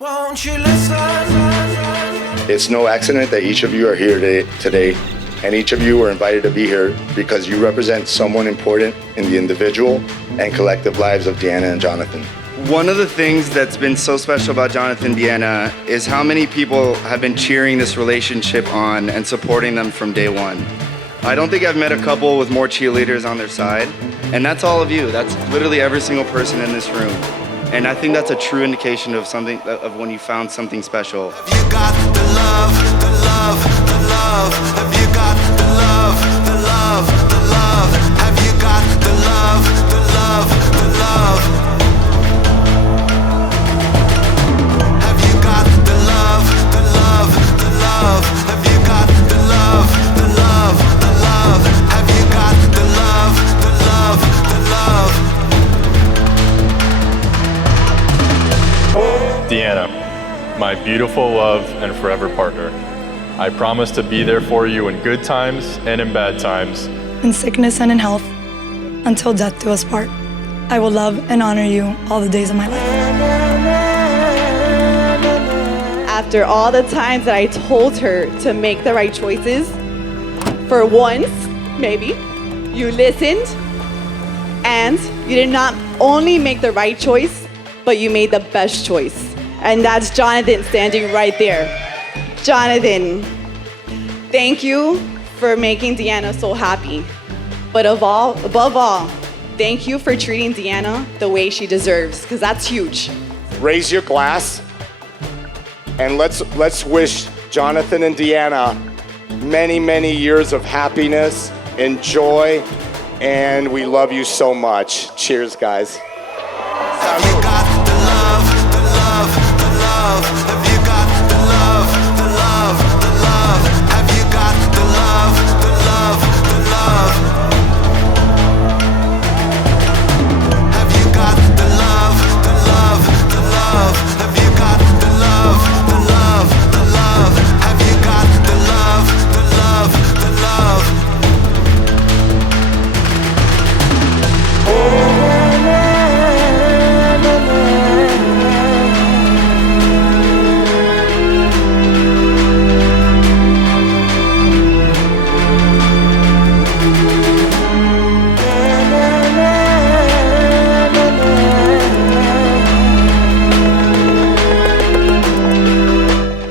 Won't you listen? It's no accident that each of you are here today, and each of you were invited to be here because you represent someone important in the individual and collective lives of Deanna and Jonathan. One of the things that's been so special about Jonathan and Deanna is how many people have been cheering this relationship on and supporting them from day one. I don't think I've met a couple with more cheerleaders on their side, and that's all of you. That's literally every single person in this room. And I think that's a true indication of something, of when you found something special. Have you got the love, the love, the love? Have you got the love, the love, the love? Have you got the love, the love, the love? Have you got the love, the love, the love? Have you got the love, the love, the love? Have you got the love, the love, the love? Deanna, my beautiful love and forever partner, I promise to be there for you in good times and in bad times. In sickness and in health, until death do us part. I will love and honor you all the days of my life. After all the times that I told her to make the right choices, for once, maybe, you listened, and you did not only make the right choice, but you made the best choice. And that's Jonathan standing right there. Jonathan, thank you for making Deanna so happy. But above all, thank you for treating Deanna the way she deserves, because that's huge. Raise your glass, and let's wish Jonathan and Deanna many, many years of happiness and joy, and we love you so much. Cheers, guys. Have you got the love, the love, the love? Have you got the love, the love, the love? Have you got the love, the love, the love? Have you got the love, the love, the love? Have you got the love, the love, the love? Have you got the love, the love, the love?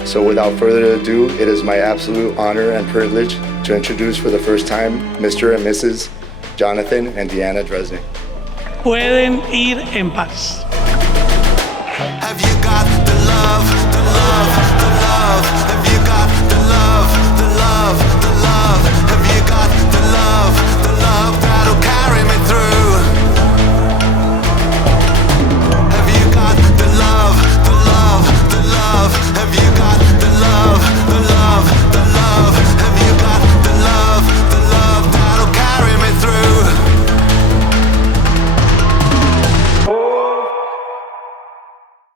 So without further ado, it is my absolute honor and privilege to introduce for the first time Mr. and Mrs. Jonathan and Deanna Dresden. Pueden ir en paz. Have you got the love, the love, the love?